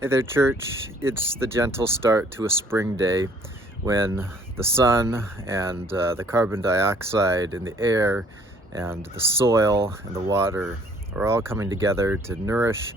Hey there, church. It's the gentle start to a spring day when the sun and the carbon dioxide in the air and the soil and the water are all coming together to nourish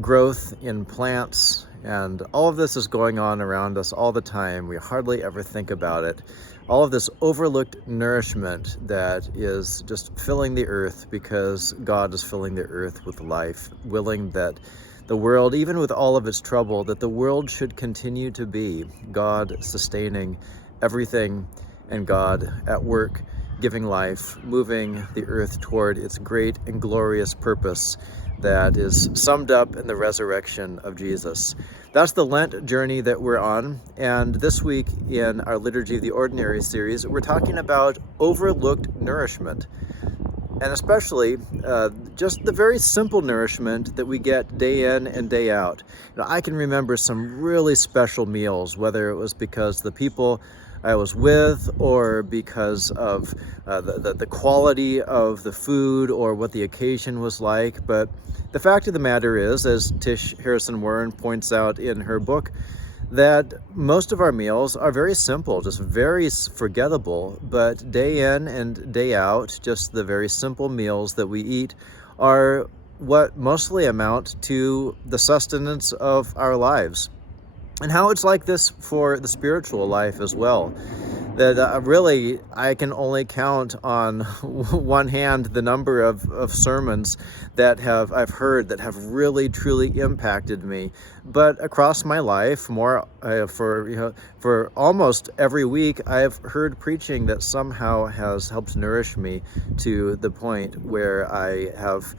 growth in plants. And all of this is going on around us all the time. We hardly ever think about it. All of this overlooked nourishment that is just filling the earth because God is filling the earth with life, willing that the world, even with all of its trouble, that the world should continue to be God sustaining everything and God at work giving life, moving the earth toward its great and glorious purpose that is summed up in the resurrection of Jesus. That's the Lent journey that we're on. And this week in our Liturgy of the Ordinary series, we're talking about overlooked nourishment. And especially just the very simple nourishment that we get day in and day out. I can remember some really special meals, whether it was because the people I was with or because of the quality of the food or what the occasion was like. But the fact of the matter is, as Tish Harrison Warren points out in her book, that most of our meals are very simple, just very forgettable, but day in and day out, just the very simple meals that we eat are what mostly amount to the sustenance of our lives. And how it's like this for the spiritual life as well. That really, I can only count on one hand the number of sermons that I've heard that have really truly impacted me. But across my life, for almost every week, I've heard preaching that somehow has helped nourish me to the point where I have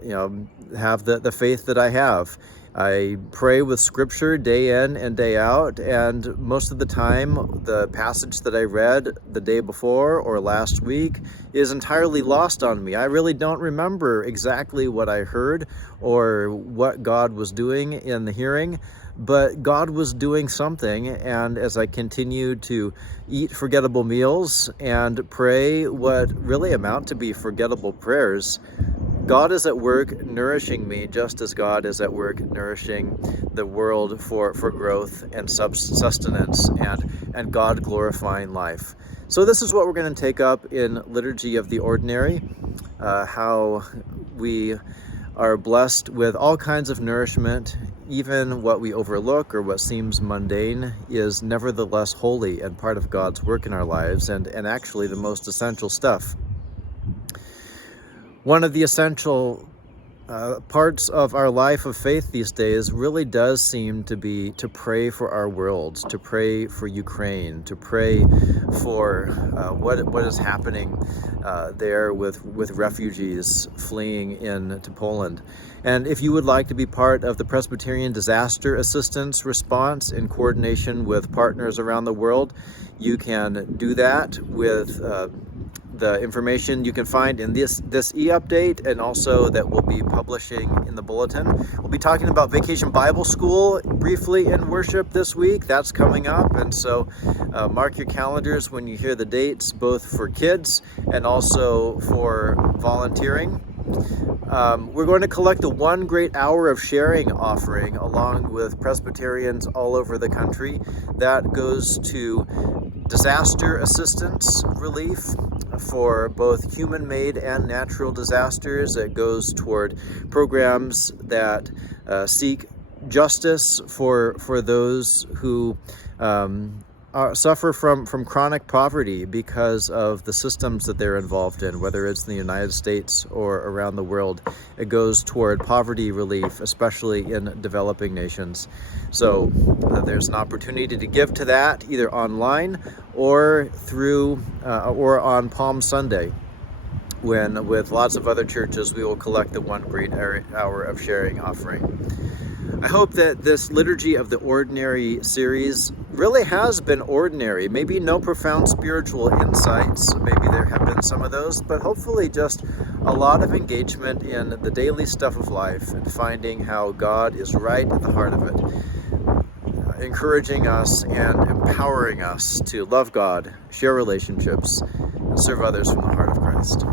the faith that I have. I pray with scripture day in and day out, and most of the time the passage that I read the day before or last week is entirely lost on me. I really don't remember exactly what I heard or what God was doing in the hearing, but God was doing something, and as I continue to eat forgettable meals and pray what really amount to be forgettable prayers, God is at work nourishing me just as God is at work nourishing the world for growth and sustenance and God glorifying life. So this is what we're going to take up in Liturgy of the Ordinary, how we are blessed with all kinds of nourishment. Even what we overlook or what seems mundane is nevertheless holy and part of God's work in our lives, and actually the most essential stuff. One of the essential parts of our life of faith these days really does seem to be to pray for our world, to pray for Ukraine, to pray for what is happening there with refugees fleeing into Poland. And if you would like to be part of the Presbyterian Disaster Assistance Response in coordination with partners around the world, you can do that with the information you can find in this e-update, and also that we'll be publishing in the bulletin. We'll be talking about Vacation Bible School briefly in worship this week. That's coming up, and so mark your calendars when you hear the dates, both for kids and also for volunteering. We're going to collect the One Great Hour of Sharing offering along with Presbyterians all over the country. That goes to disaster assistance relief for both human-made and natural disasters. It goes toward programs that seek justice for those who suffer from chronic poverty because of the systems that they're involved in, whether it's in the United States or around the world. It goes toward poverty relief, especially in developing nations. So there's an opportunity to give to that either online or through or on Palm Sunday, when with lots of other churches we will collect the One Great Hour of Sharing offering. I hope that this Liturgy of the Ordinary series really has been ordinary. Maybe no profound spiritual insights, maybe there have been some of those, but hopefully just a lot of engagement in the daily stuff of life and finding how God is right at the heart of it, encouraging us and empowering us to love God, share relationships, and serve others from the heart of Christ.